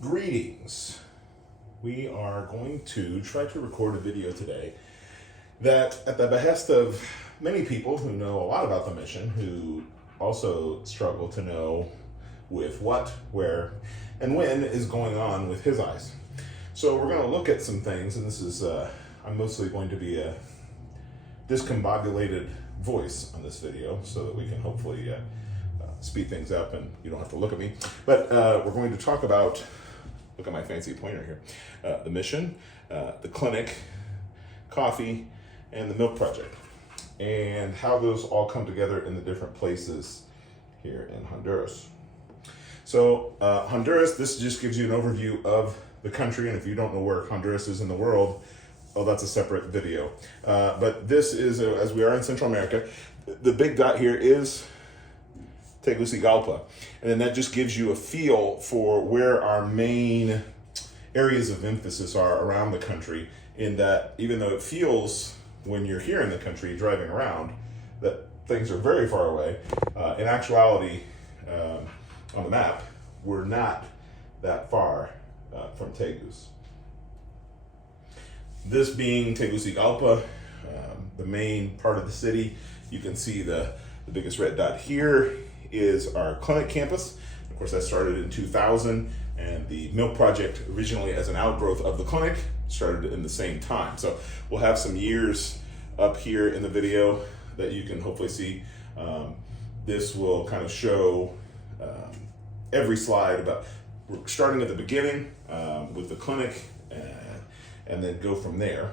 Greetings. We are going to try to record a video today that, at the behest of many people who know a lot about the mission, who also struggle to know with what, where, and when is going on with his eyes. So we're going to look at some things, and this is, I'm mostly going to be a discombobulated voice on this video so that we can hopefully speed things up and you don't have to look at me. But we're going to talk about, look at my fancy pointer here, the mission, the clinic, coffee, and the milk project, and how those all come together in the different places here in Honduras. So Honduras, this just gives you an overview of the country, and if you don't know where Honduras is in the world, oh, that's a separate video. But this is, as we are in Central America, the big dot here is Tegucigalpa. And then that just gives you a feel for where our main areas of emphasis are around the country, in that even though it feels when you're here in the country driving around that things are very far away, in actuality, on the map, we're not that far from Tegus. This being Tegucigalpa, the main part of the city, you can see the biggest red dot here is our clinic campus. Of course, that started in 2000, and the milk project, originally as an outgrowth of the clinic, started in the same time. So we'll have some years up here in the video that you can hopefully see. This will kind of show every slide about, we're starting at the beginning with the clinic, and then go from there.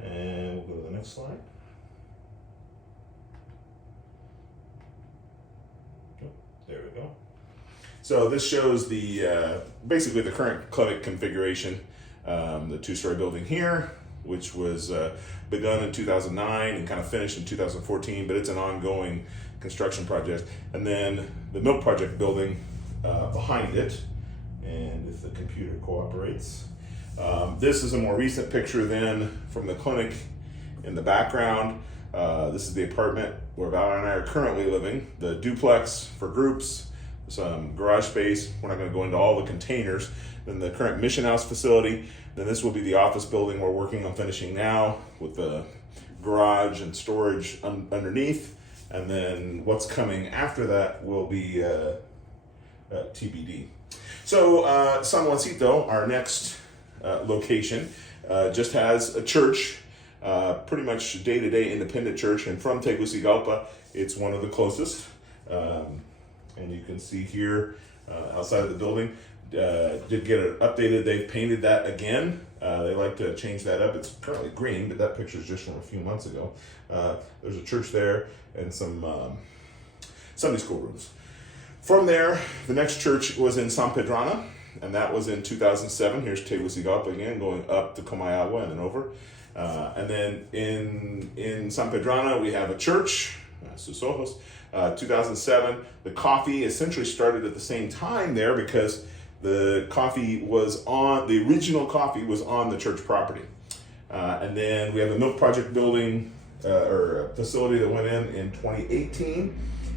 And we'll go to the next slide. Oh, there we go. So this shows the basically the current clinic configuration. The two-story building here, which was begun in 2009 and kind of finished in 2014, but it's an ongoing construction project. And then the milk project building behind it, and if the computer cooperates. This is a more recent picture then from the clinic in the background. This is the apartment where Val and I are currently living, the duplex for groups, some garage space. We're not going to go into all the containers. Then the current mission house facility. Then this will be the office building we're working on finishing now, with the garage and storage underneath. And then what's coming after that will be TBD. So San Juancito, our next location, just has a church, pretty much day-to-day independent church, and from Tegucigalpa, it's one of the closest. And you can see here outside of the building, did get it updated. They've painted that again. They like to change that up. It's currently green, but that picture is just from a few months ago. There's a church there and some Sunday school rooms. From there, the next church was in San Pedrana, and that was in 2007. Here's Tegucigalpa again, going up to Comayagua and then over. And then in San Pedrana, we have a church, Sus Ojos, 2007. The coffee essentially started at the same time there because the original coffee was on the church property. And then we have a milk project building, or a facility that went in 2018,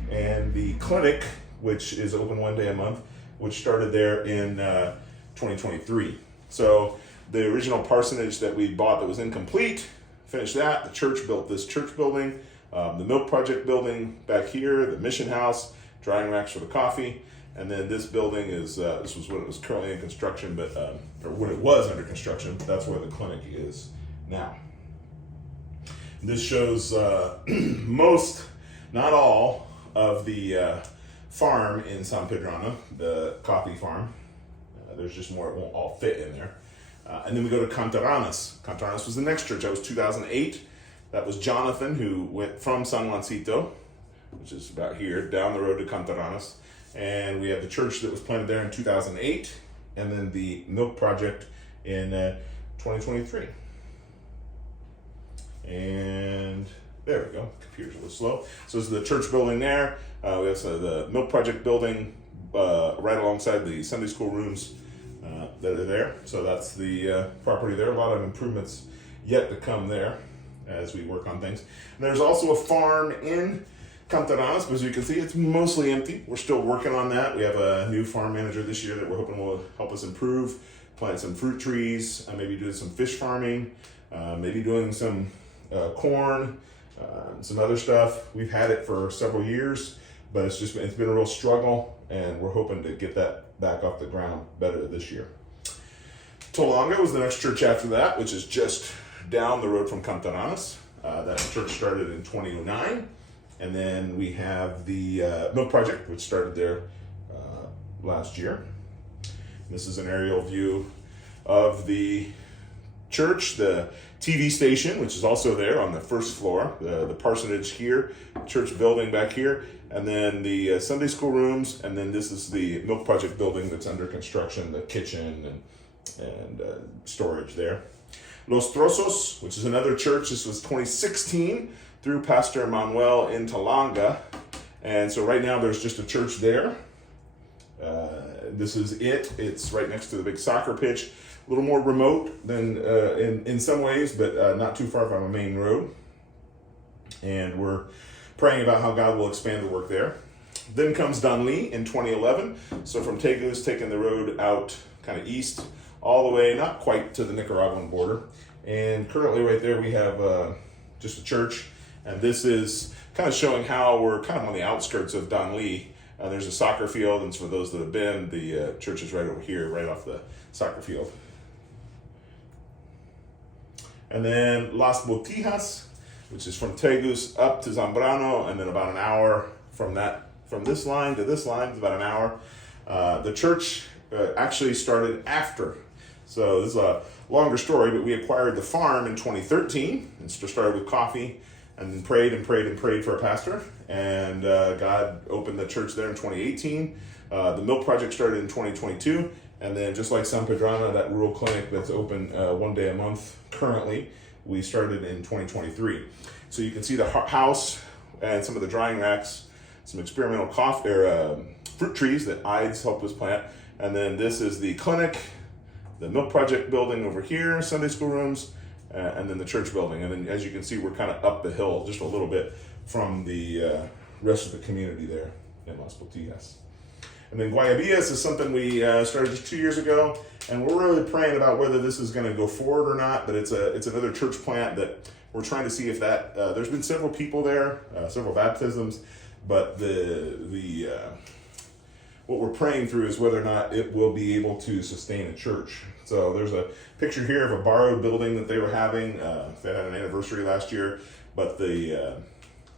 and the clinic, which is open one day a month, which started there in 2023. So the original parsonage that we bought that was incomplete, finished that. The church built this church building, the milk project building back here, the mission house, drying racks for the coffee. And then this building is, this was when it was currently in construction, but or when it was under construction, that's where the clinic is now. This shows most, not all, of the farm in San Pedrana, the coffee farm. There's just more, it won't all fit in there. And then we go to Cantaranas. Cantaranas was the next church. That was 2008. That was Jonathan, who went from San Juancito, which is about here, down the road to Cantaranas. And we have the church that was planted there in 2008, and then the milk project in 2023. And there we go. Computer's a little slow. So this is the church building there. We have the milk project building right alongside the Sunday school rooms that are there. So that's the property there. A lot of improvements yet to come there as we work on things. And there's also a farm in Cantaranas, but as you can see, it's mostly empty. We're still working on that. We have a new farm manager this year that we're hoping will help us improve, plant some fruit trees, maybe do some fish farming, maybe doing some corn, some other stuff. We've had it for several years, but it's been a real struggle, and we're hoping to get that back off the ground better this year. Tolonga was the next church after that, which is just down the road from Cantaranas. That church started in 2009. And then we have the Milk Project, which started there last year. This is an aerial view of the church, the TV station, which is also there on the first floor, the parsonage here, church building back here, and then the Sunday school rooms, and then this is the Milk Project building that's under construction, the kitchen and storage there. Los Trozos, which is another church. This was 2016 through Pastor Manuel in Tolonga. And so right now there's just a church there. This is it. It's right next to the big soccer pitch. A little more remote than in some ways, but not too far from a main road. And we're praying about how God will expand the work there. Then comes Danlí in 2011. So from Tegus, taking the road out kind of east, all the way, not quite to the Nicaraguan border. And currently right there we have just a church. And this is kind of showing how we're kind of on the outskirts of Danlí. There's a soccer field, and for those that have been, the church is right over here, right off the soccer field. And then Las Botijas, which is from Tegus up to Zambrano, and then about an hour from this line to this line, it's about an hour. The church actually started after. So this is a longer story, but we acquired the farm in 2013, and started with coffee, and then prayed and prayed and prayed for a pastor, and God opened the church there in 2018. The Milk Project started in 2022, and then just like San Pedrana, that rural clinic that's open one day a month currently, we started in 2023. So you can see the house and some of the drying racks, some experimental fruit trees that IDES helped us plant, and then this is the clinic, the Milk Project building over here, Sunday school rooms, and then the church building. And then as you can see, we're kind of up the hill just a little bit from the rest of the community there in Las Botijas. And then Guayabillas is something we started just 2 years ago, and we're really praying about whether this is going to go forward or not, but it's another church plant that we're trying to see if that, there's been several people there, several baptisms, but what we're praying through is whether or not it will be able to sustain a church. So there's a picture here of a borrowed building that they were having. They had an anniversary last year, but the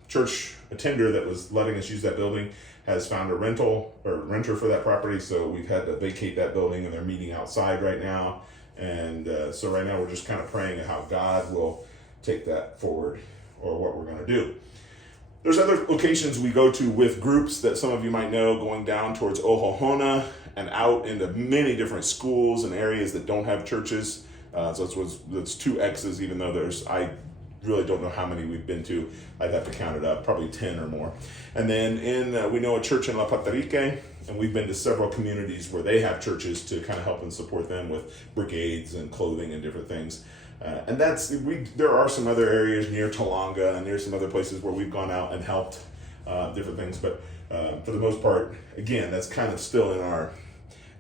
church attender that was letting us use that building has found a renter for that property. So we've had to vacate that building, and they're meeting outside right now. And so right now we're just kind of praying how God will take that forward, or what we're going to do. There's other locations we go to with groups that some of you might know, going down towards Ojohona and out into many different schools and areas that don't have churches. So that's 2 X's, even though I really don't know how many we've been to. I'd have to count it up, probably 10 or more. And then we know a church in La Patarique, and we've been to several communities where they have churches to kind of help and support them with brigades and clothing and different things. And there are some other areas near Tolonga and near some other places where we've gone out and helped different things. But for the most part, again, that's kind of still in our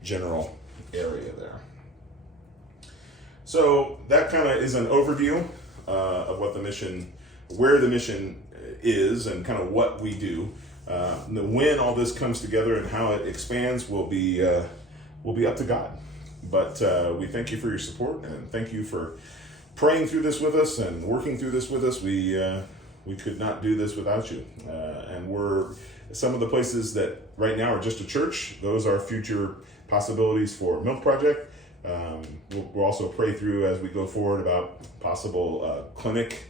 general area there. So that kind of is an overview of what where the mission is, and kind of what we do. When all this comes together and how it expands will be up to God. But we thank you for your support, and thank you for praying through this with us and working through this with us. We could not do this without you. And we're some of the places that right now are just a church. Those are future possibilities for Milk Project. We'll also pray through as we go forward about possible clinic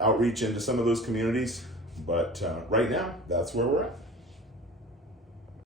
outreach into some of those communities. But right now, that's where we're at.